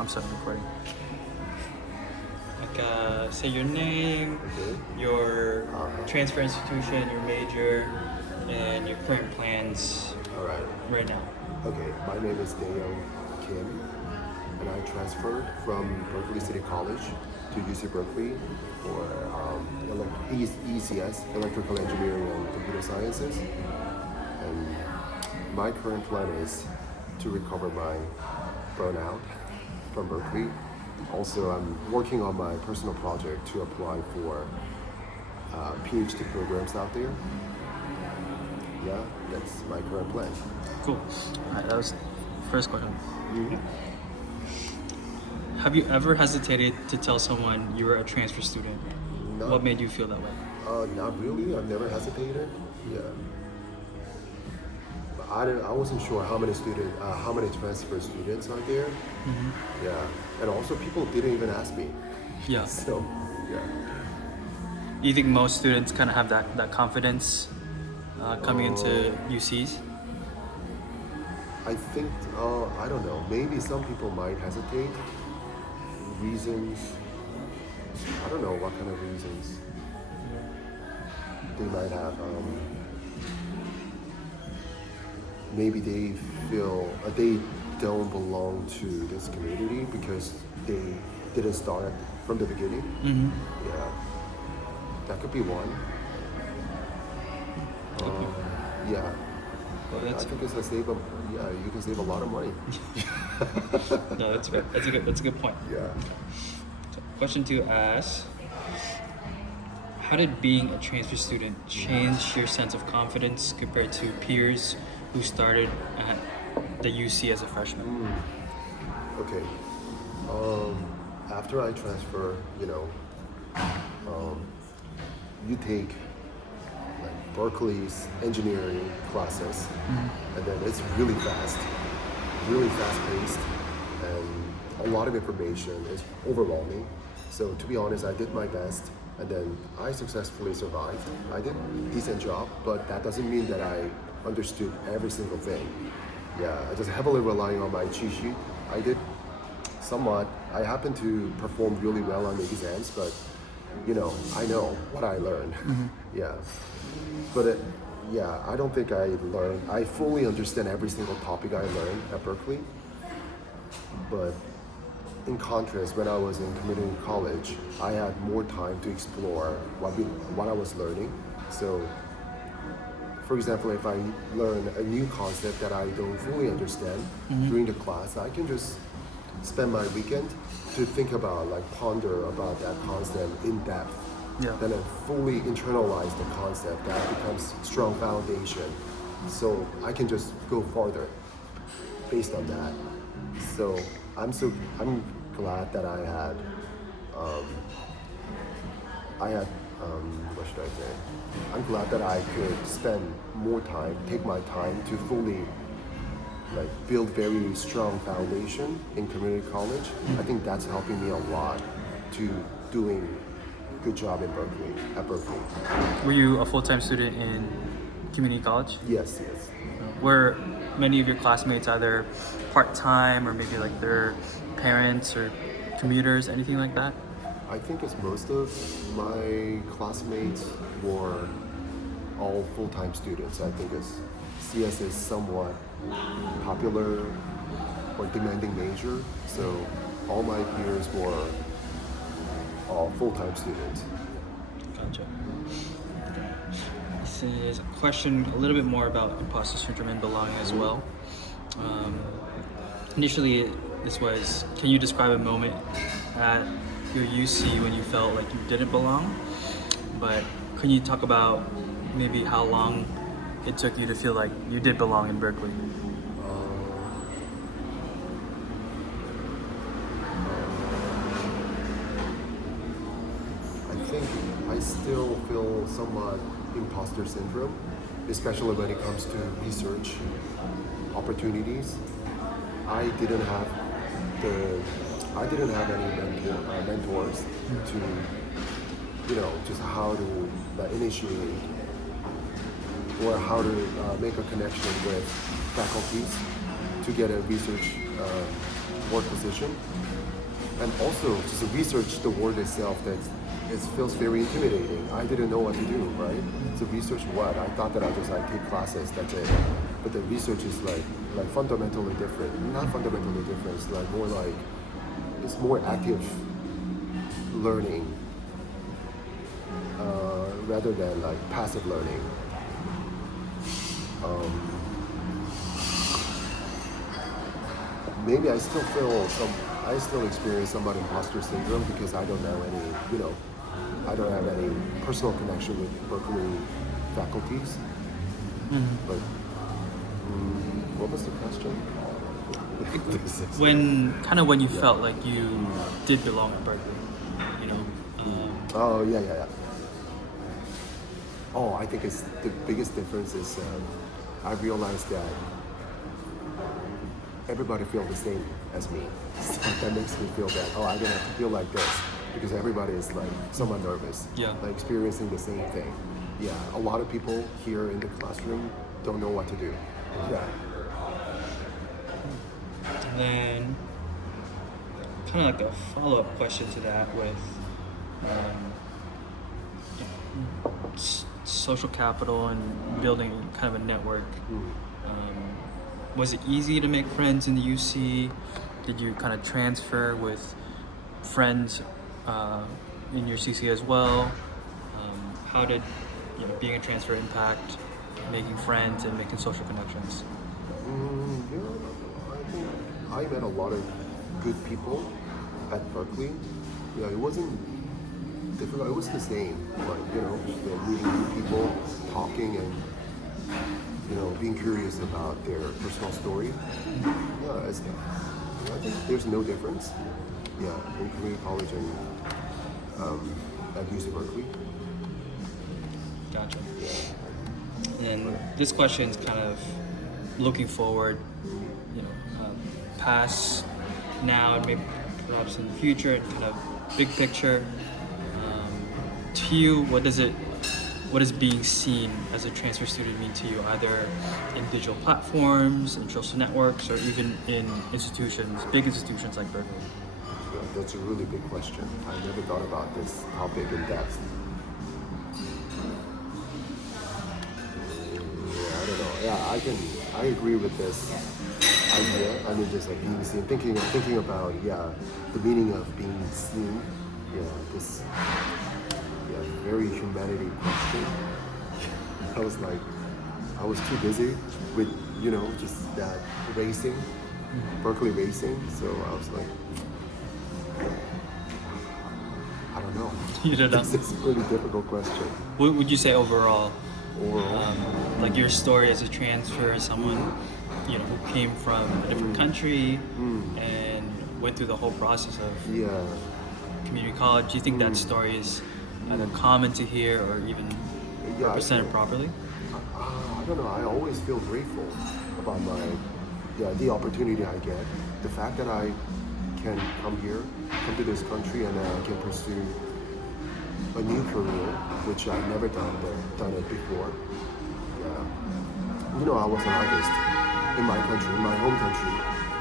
I'm starting recording. Like, say your name, Okay. your transfer institution, your major, and your current plans All right. right now. Okay. My name is Daeyoung Kim, and I transferred from Berkeley City College to UC Berkeley for ECS, Electrical Engineering and Computer Sciences. And my current plan is to recover my burnout from Berkeley. Also, I'm working on my personal project to apply for PhD programs out there. Yeah, that's my current plan. Cool. Alright, that was the first question. Have you ever hesitated to tell someone you were a transfer student? Not, What made you feel that way? not really. I've never hesitated. Yeah. But I wasn't sure how many transfer students are there. Yeah. And also, people didn't even ask me. Yeah. So, yeah. You think most students kind of have that confidence coming into UCs? I think, I don't know, maybe some people might hesitate. Reasons, I don't know what kind of reasons they might have. Maybe they feel they don't belong to this community because they didn't start from the beginning. Yeah, that could be one. Yeah. Well, I think it's you can save a lot of money. No, that's fair. That's a good point. Yeah. So, question 2 asks, how did being a transfer student change your sense of confidence compared to peers who started at the UC as a freshman? Okay. After I transfer, you take like Berkeley's engineering classes, and then it's really fast paced, and a lot of information is overwhelming. So to be honest, I did my best, and then I successfully survived. I did a decent job, but that doesn't mean that I understood every single thing. Yeah, I just heavily relying on my cheat sheet. I did somewhat. I happened to perform really well on the exams, but I know what I learned. Yeah, but I don't think I fully understand every single topic I learned at Berkeley. But in contrast, when I was in community college, I had more time to explore what I was learning. So, for example, if I learn a new concept that I don't fully understand during the class, I can just spend my weekend to think about, ponder about that concept in depth. Yeah. Then I fully internalize the concept. That becomes strong foundation. So I can just go farther based on that. So I'm glad that what should I say? I'm glad that I could spend more time, take my time to fully build very strong foundation in community college. I think that's helping me a lot to doing good job at Berkeley. Were you a full-time student in community college? Yes. Were many of your classmates either part-time or maybe their parents or commuters, anything like that? I think as most of my classmates were all full-time students. I think CS is somewhat popular or demanding major, so all my peers were all full-time students. Gotcha. This is a question a little bit more about imposter syndrome and belonging as well. Initially, this was, can you describe a moment at your UC when you felt like you didn't belong? But can you talk about maybe how long it took you to feel like you did belong in Berkeley? I think I still feel somewhat imposter syndrome, especially when it comes to research opportunities. I didn't have any mentors to, just how to initiate or how to make a connection with faculties to get a research work position. And also, just to research the word itself, that it feels very intimidating. I didn't know what to do, right? So research what? I thought that I just like take classes, that's it. But the research is like fundamentally different. Not fundamentally different. It's like more like it's more active learning rather than like passive learning. Maybe I still experience somewhat imposter syndrome because I don't know any, I don't have any personal connection with Berkeley faculties. But what was the question? When you felt like you did belong at Berkeley, Oh yeah. Oh, I think it's the biggest difference is I realized that everybody feels the same as me. So that makes me feel that I don't have to feel like this because everybody is like somewhat nervous, like experiencing the same thing. Yeah, a lot of people here in the classroom don't know what to do. Yeah. And then, kind of like a follow-up question to that with social capital and building kind of a network. Was it easy to make friends in the UC? Did you kind of transfer with friends in your CC as well? How did being a transfer impact making friends and making social connections? I think I met a lot of good people at Berkeley. Yeah, it wasn't difficult. It was the same, like meeting new people, talking, and being curious about their personal story. Yeah, I think there's no difference. Yeah, in community college and at UC Berkeley. Gotcha. And this question is kind of looking forward, past, now, and maybe perhaps in the future, and kind of big picture. To you, what does being seen as a transfer student mean to you, either in digital platforms, in social networks, or even in institutions, big institutions like Berkeley? Yeah, that's a really big question. I never thought about this topic in depth. I don't know. Yeah, I agree with this idea. I mean, just like being seen, thinking about the meaning of being seen. Yeah, this very humanity question. I was too busy with just that racing, Berkeley racing. So I was like, I don't know. You don't know. This is a really difficult question. What would you say overall? Overall, like your story as a transfer, as someone who came from a different country and went through the whole process of community college. Do you think that story is either common to hear or even represented properly? I don't know. I always feel grateful about the opportunity I get. The fact that I can come to this country, and I can pursue a new career, which I've never done it before. Yeah. I was an artist in my country, in my home country,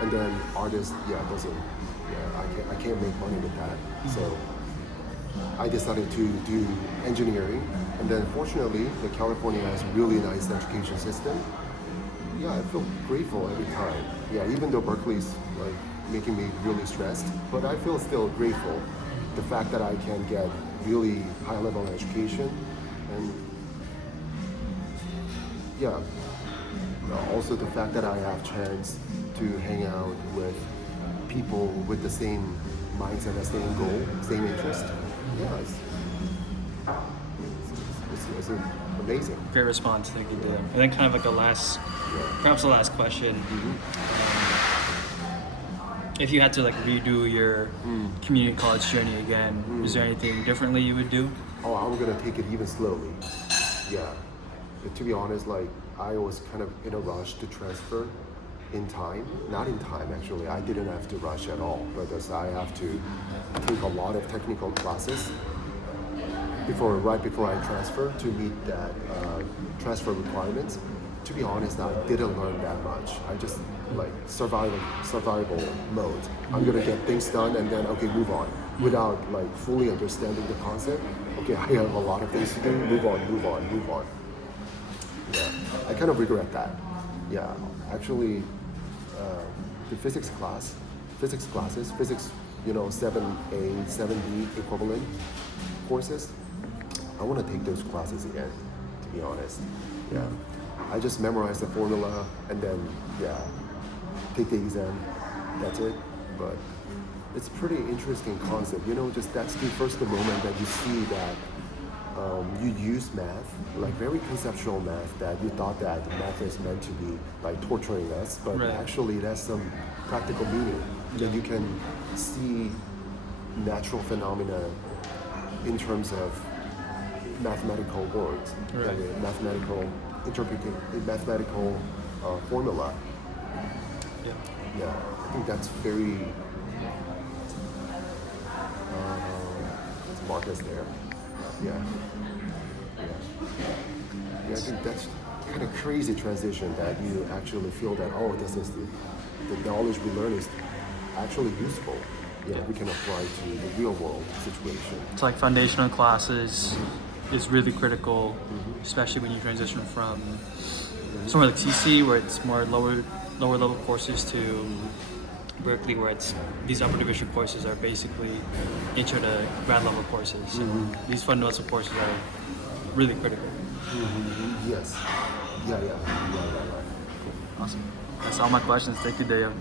and then artist, I can't make money with that. So I decided to do engineering, and then fortunately, California has a really nice education system. Yeah, I feel grateful every time. Yeah, even though Berkeley's like making me really stressed, but I feel still grateful. The fact that I can get really high-level education, and also the fact that I have chance to hang out with people with the same mindset, the same goal, same interest. Yeah, it's amazing. Great response, thank you, Daeyoung. And then kind of like perhaps the last question. If you had to redo your community college journey again, is there anything differently you would do? Oh, I'm gonna take it even slowly. Yeah, but to be honest, I was kind of in a rush to transfer in time. Not in time, actually. I didn't have to rush at all because I have to take a lot of technical classes right before I transfer to meet that transfer requirements. To be honest, I didn't learn that much. I just like survival mode. I'm gonna get things done and then okay, move on without like fully understanding the concept. Okay, I have a lot of things to do. Move on. Yeah, I kind of regret that. Yeah, actually, the physics classes, 7A, 7B equivalent courses. I want to take those classes again, to be honest. Yeah, I just memorized the formula and then take the exam. That's it. But it's pretty interesting concept. Just that's the moment that you see that you use math, like very conceptual math, that you thought that math is meant to be like torturing us, but Right. actually it has some practical meaning. That you can see natural phenomena in terms of mathematical words, Right. mathematical interpretation, mathematical formula. Yeah. Yeah, I think that's very. Let's mark us there. Yeah. Yeah, I think that's kind of crazy transition that you actually feel that this is the knowledge we learn is actually useful. Yeah, we can apply to the real world situation. It's like foundational classes is really critical, especially when you transition from somewhere like CC, where it's more lower level courses, to Berkeley, where it's these upper division courses are basically intro to grad level courses. So these fundamental courses are really critical. Yes. Yeah. Awesome. That's all my questions. Thank you, Daeyoung.